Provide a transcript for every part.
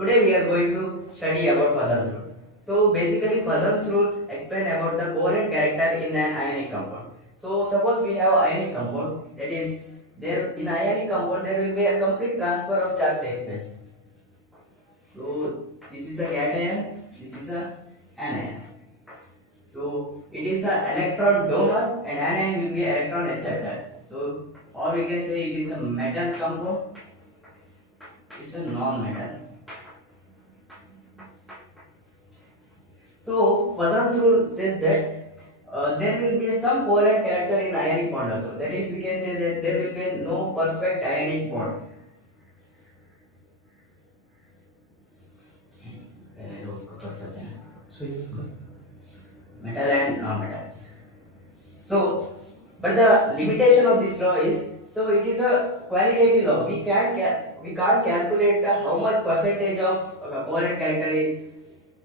Today we are going to study about Fajans Rule. So basically Fajans Rule explain about the covalent character in an ionic compound. So suppose we have ionic compound, that is there in ionic compound there will be a complete transfer of charge takes place. So this is a cation, this is a anion. So it is an electron donor and anion will be electron acceptor. So or we can say it is a metal compound, it's a non-metal. So Fajans rule says that there will be some covalent character in ionic bond also. That is, we can say that there will be no perfect ionic bond. Metal and non-metal. So, but the limitation of this law is, so it is a qualitative law. We can't calculate how much percentage of covalent character is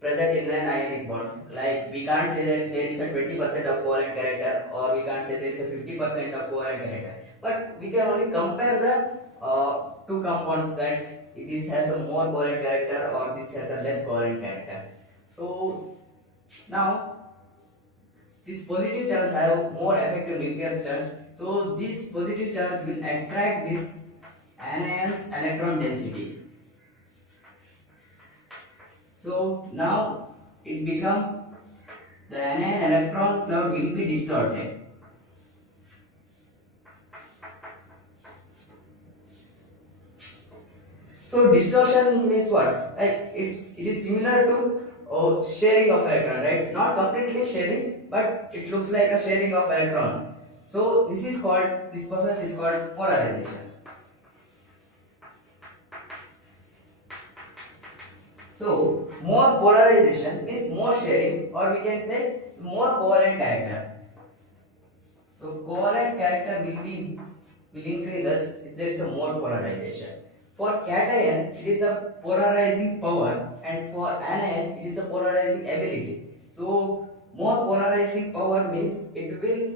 present in an ionic bond. Like we can't say that there is a 20% of covalent character, or we can't say there is a 50% of covalent character. But we can only compare the two compounds, that this has a more covalent character or this has a less covalent character. So now this positive charge have more effective nuclear charge. So this positive charge will attract this anion's electron density. So now it becomes the anion electron cloud will be distorted. So distortion means what? Like it is similar to sharing of electron, right? Not completely sharing, but it looks like a sharing of electron. So this process is called polarization. So more polarization means more sharing, or we can say more covalent character. So covalent character will increases if there is a more polarization. For cation it is a polarizing power, and for anion it is a polarizing ability. So more polarizing power means it will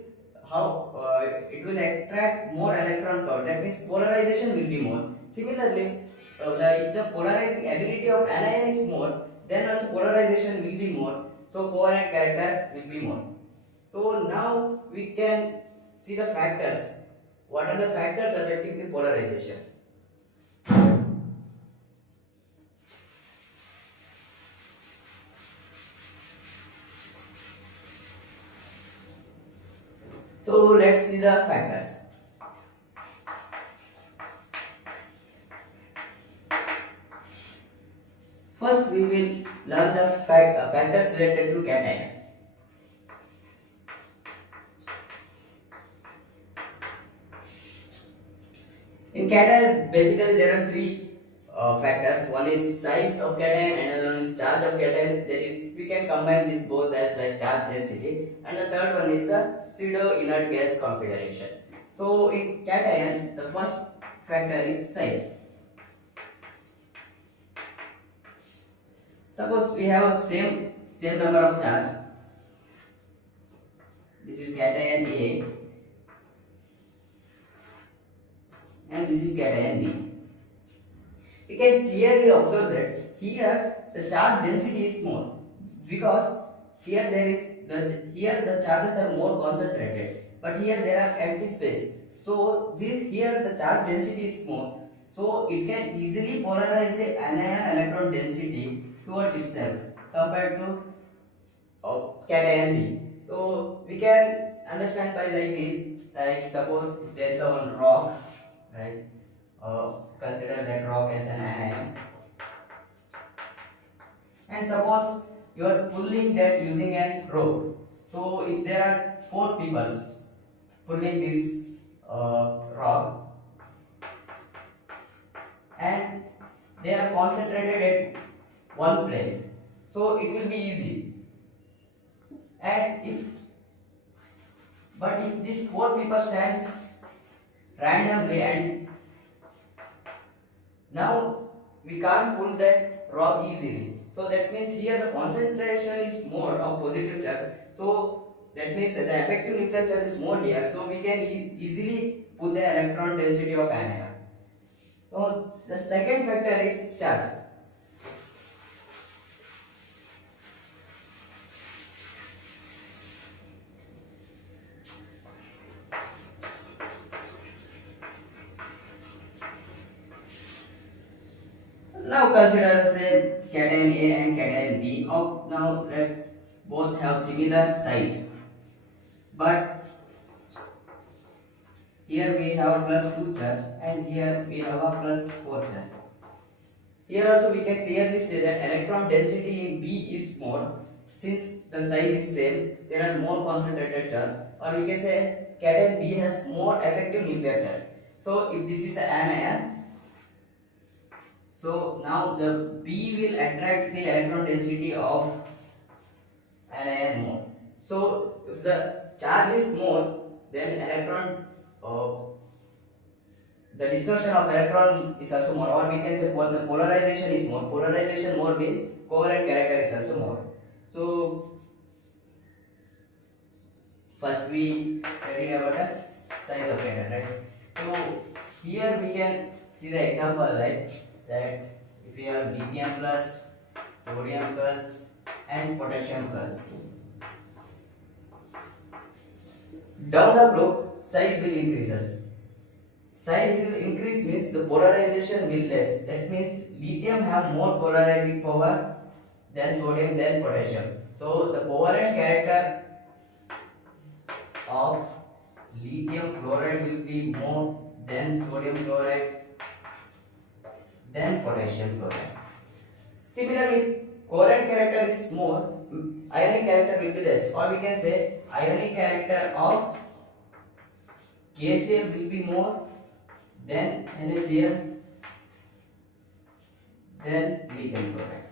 attract more electron cloud. That means polarization will be more. Similarly, if the polarizing ability of anion is more, then also polarization will be more. So covalent character will be more. So now we can see the factors. What are the factors affecting the polarization? So let's see the factors. First we will learn the factors related to cation. In cation, basically there are three factors. One is size of cation, another one is charge of cation. That is, we can combine this both as like charge density, and the third one is a pseudo inert gas configuration. So in cation, the first factor is size. Suppose we have a same number of charge. This is cation A, and this is cation B. We can clearly observe that here the charge density is small, because here the charges are more concentrated, but here there are empty space. So here the charge density is small, so it can easily polarize the anion electron density towards itself compared to cation B. So we can understand by like this. Like suppose there is one rock, right? Consider that rock as an anion, and suppose you are pulling that using a rope. So if there are 4 people pulling this rock, and they are concentrated at one place, so it will be easy. And if these 4 people stands randomly, and now we can't pull that rock easily. So that means here the concentration is more of positive charge. So that means the effective nuclear charge is more here. So we can easily pull the electron density of anion. So the second factor is charge. Now consider say cation A and cation B. Now let's both have similar size, but here we have a plus 2 charge and here we have a plus 4 charge. Here also we can clearly say that electron density in B is more, since the size is same, there are more concentrated charge, or we can say cation B has more effective nuclear charge. So if this is an anion, so now the B will attract the electron density of anion more. So if the charge is more, then the dispersion of electron is also more, or we can say the polarization is more. Polarization more means covalent character is also more. So first we studied about the size of atom, right? So here we can see the example, right? That if we have lithium plus, sodium plus, and potassium plus, down the slope size will increases. Size will increase means the polarization will less. That means lithium have more polarizing power than sodium than potassium. So the covalent character of lithium chloride will be more than sodium chloride than potassium chloride. Similarly, covalent character is more, ionic character will be less, or we can say ionic character of KCl will be more than NaCl than lithium chloride.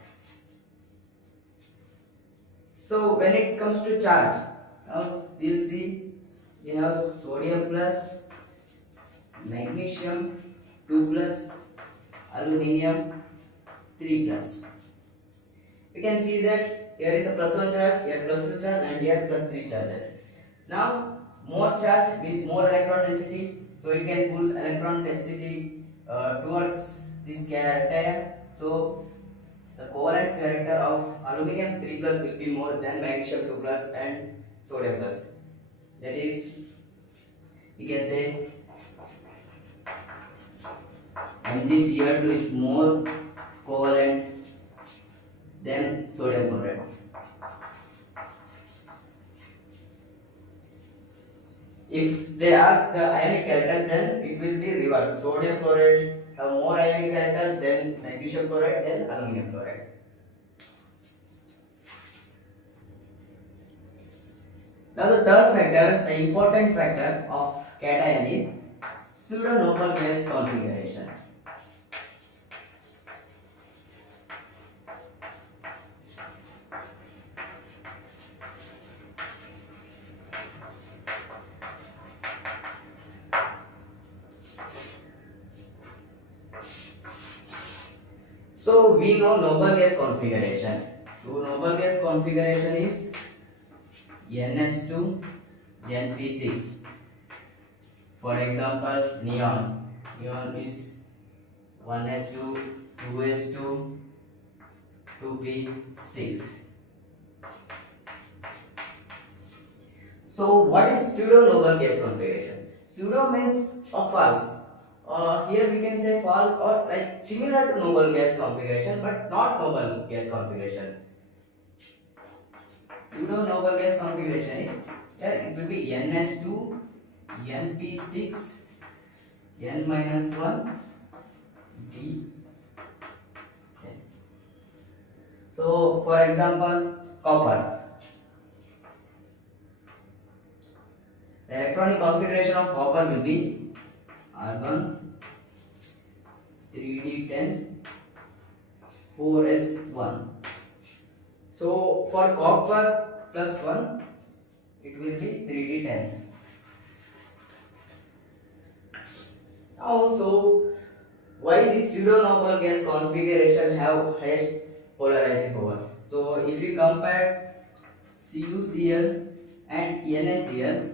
So when it comes to charge, now we will see we have sodium plus, magnesium 2 plus, aluminium 3 plus. We can see that here is a plus 1 charge, here plus 2 charge, and here plus 3 charges. Now more charge means more electron density, so it can pull electron density towards this cation. So the covalent character of aluminium 3 plus will be more than magnesium 2 plus and sodium plus. That is, we can say MgCl2 is more covalent than sodium chloride. If they ask the ionic character, then it will be reversed. Sodium chloride have more ionic character than magnesium chloride than aluminum chloride. Now the third factor, the important factor of cation is pseudo-noble gas configuration. So we know noble gas configuration. So noble gas configuration is NS2 NP6. For example, neon. Neon is 1s2 2s2 2p6. So what is pseudo noble gas configuration? Pseudo means a false. Here we can say false or like similar to noble gas configuration but not noble gas configuration. Pseudo noble gas configuration is here it will be NS2 NP6 N minus 1 D. So for example, copper. The electronic configuration of copper will be argon 3d10 4s1. So for copper plus 1 it will be 3d10. Also, why this pseudo noble gas configuration have highest polarizing power? So if you compare CuCl and NaCl,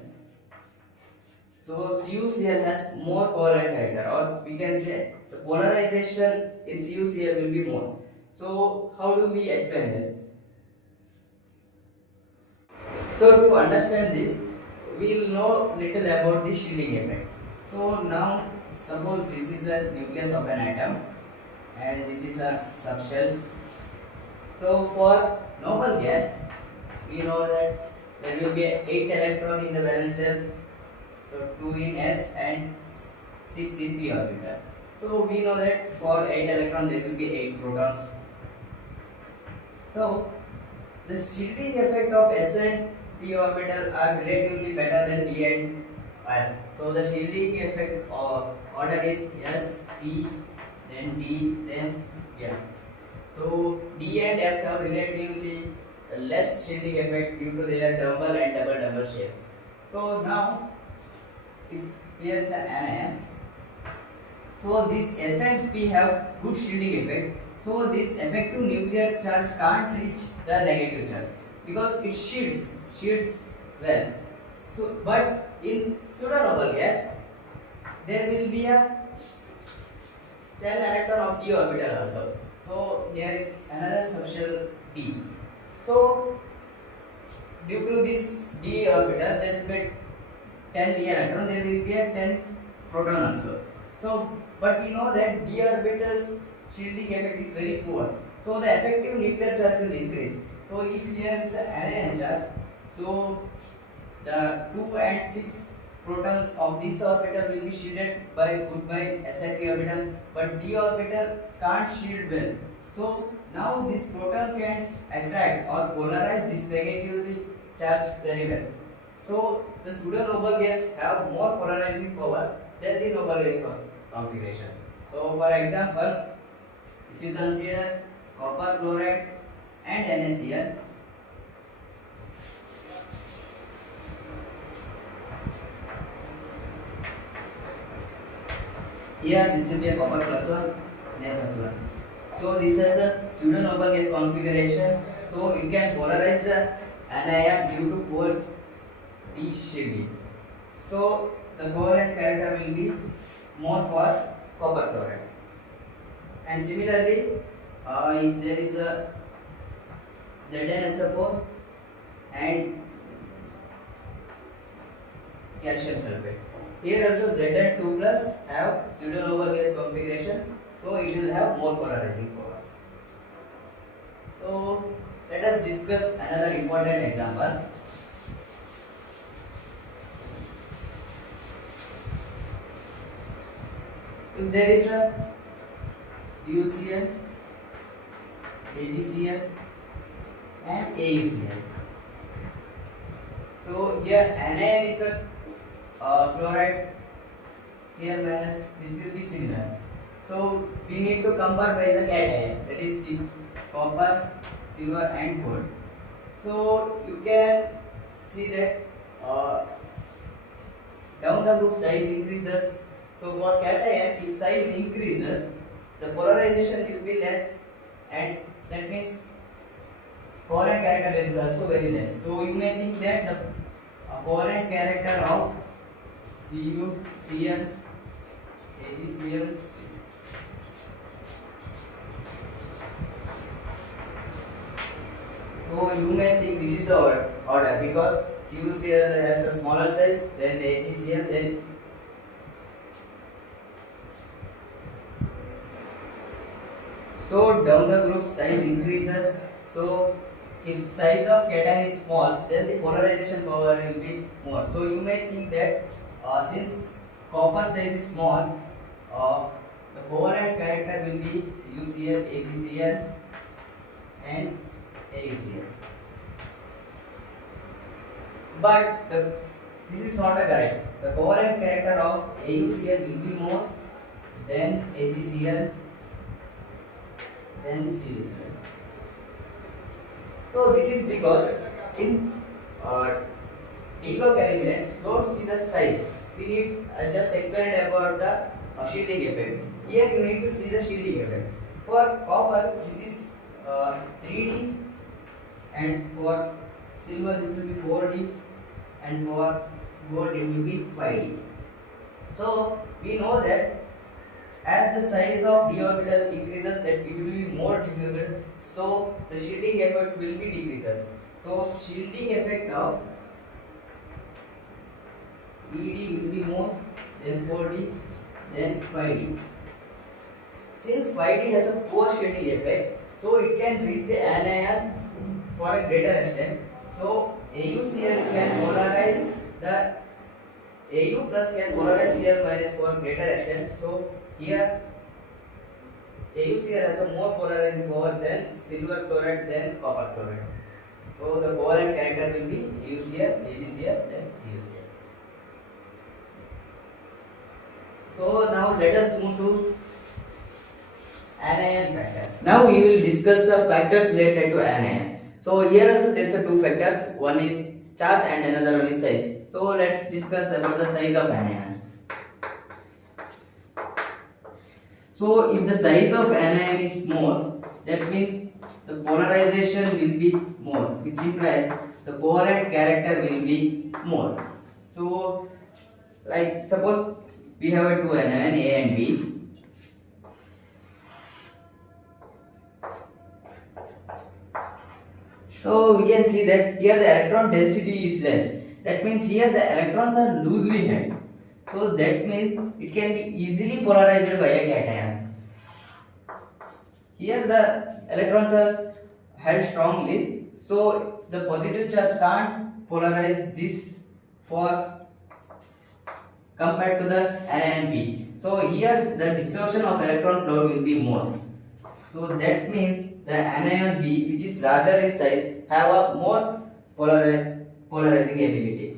so CuCl has more covalent character, or we can say the polarization in CuCl will be more. So how do we explain it? So to understand this, we will know little about the shielding effect. So now suppose this is the nucleus of an atom and this is a subshells. So for noble gas, we know that there will be 8 electron in the valence shell, so 2 in s and 6 in p orbital. So we know that for 8 electron there will be 8 protons. So the shielding effect of s and p orbital are relatively better than d and f. So the shielding effect order is s, p, then d, then f. So d and f have relatively less shielding effect due to their double and double shape. So now, if here is an anion, so this S and P have good shielding effect. So this effective nuclear charge can't reach the negative charge because it shields well. So, but in pseudo-noble gas, there will be a 10 electron of d orbital also. So here is another subshell d. So due to this d orbital, there will be 10 d electron, there will be a 10 proton also. So, but we know that d orbital's shielding effect is very poor. So the effective nuclear charge will increase. So if here is an anion charge, so the 2 and 6 protons of this orbital will be shielded by s and p orbital, but d orbital can't shield well. So now this proton can attract or polarize this negatively charged very well. So the pseudo-noble gas have more polarizing power than the noble gas configuration. So for example, if you consider copper chloride and NaCl, here this will be a copper plus 1, Na plus 1. So this is a pseudo-noble gas configuration. So it can polarize the anion due to pole D shielding. So the covalent character will be more for copper chloride. And similarly, if there is a ZnSO4 and calcium sulfate. Here also Zn2 plus have pseudo-noble gas configuration, so it will have more polarizing power. So let us discuss another important example. If there is a CuCl, AgCl and AuCl. So here anion is a chloride, Cl minus, this will be similar. So we need to compare by the cation, that is copper, silver and gold. So you can see that down the group size increases. So for cation, if size increases, the polarization will be less, and that means covalent character is also very less. So you may think that the covalent character of CuCl, AgCl so you may think this is the order because CuCl has a smaller size, then AgCl, then so down the group size increases. So if size of cation is small, then the polarization power will be more. So you may think that since copper size is small, the covalent character will be CuCl, AgCl and AuCl. But this is not a correct. The covalent character of AuCl will be more than AgCl then CuCl. So this is because in decocarbonants don't see the size. We need just explained about the shielding effect. Here you need to see the shielding effect. For copper this is 3D, and for silver this will be 4D, and for gold it will be 5D. So we know that as the size of d orbital increases, that it will be more diffused, so the shielding effect will be decreases. So shielding effect of ED will be more, then 4D, then 5D. since YD has a poor shading effect, so it can reach the anion for a greater extent. So AuCl can polarize the Au plus can polarize Cl minus for greater extent. So here AuCl has a more polarizing power than silver chloride than copper chloride. So the covalent character will be AuCl, AgCl, and CuCl. So now let us move to anion factors. Now we will discuss the factors related to anion. So here also there are two factors. One is charge and another one is size. So let's discuss about the size of anion. So if the size of anion is more, that means the polarization will be more, which implies the covalent character will be more. So like suppose we have a two anion A and B. So we can see that here the electron density is less. That means here the electrons are loosely held. So that means it can be easily polarized by a cation. Here the electrons are held strongly. So the positive charge can't polarize this for compared to the anion B. So here the distortion of electron flow will be more. So that means the anion B, which is larger in size, have a more polarizing ability.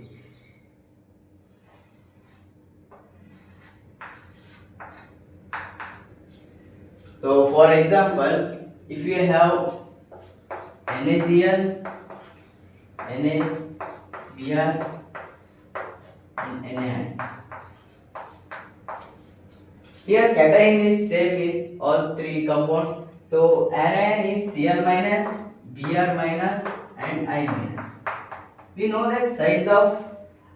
So for example, if you have NaCl, NaBr and NaI. Here cation is same in all three compounds. So anion is Cl minus, Br minus and I minus. We know that size of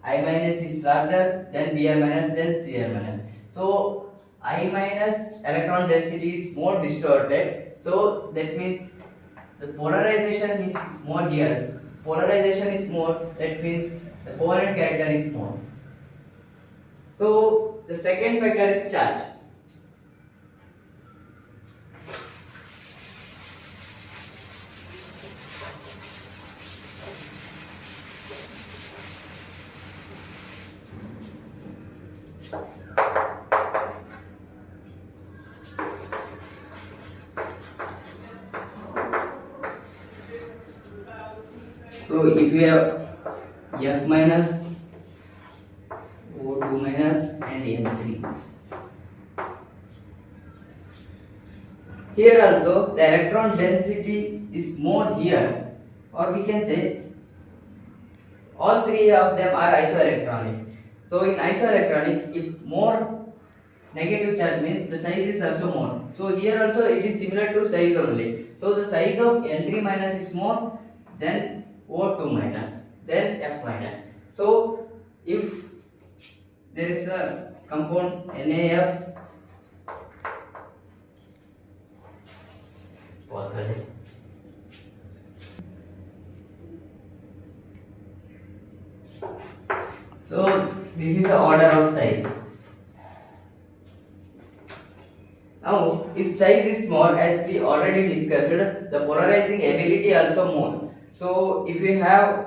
I minus is larger than Br minus than Cl minus. So I minus electron density is more distorted. So that means the polarization is more here. Polarization is more. That means the covalent character is more. So the second factor is charge. So if we have F minus, O2 minus and M3. Here also the electron density is more here, or we can say all three of them are isoelectronic. So in isoelectronic, if more negative charge means the size is also more. So here also it is similar to size only. So the size of N3 minus is more than O2 minus, then F minus. So if there is a compound NaF, pause कर दे. So this is the order of size. Now if size is more, as we already discussed, the polarizing ability also more. So if we have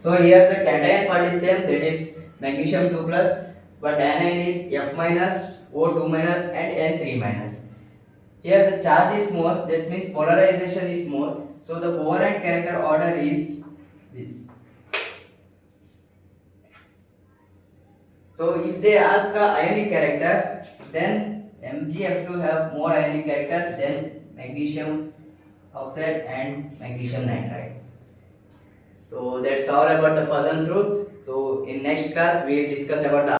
so here the cation part is same, that is magnesium 2 plus, but anion is F minus, O2 minus and N3 minus. Here the charge is more, this means polarization is more. So the covalent character order is this. So if they ask a ionic character, then MgF2 have more ionic character than magnesium oxide and magnesium nitride. So that's all about the Fajans rule. So in next class we will discuss about the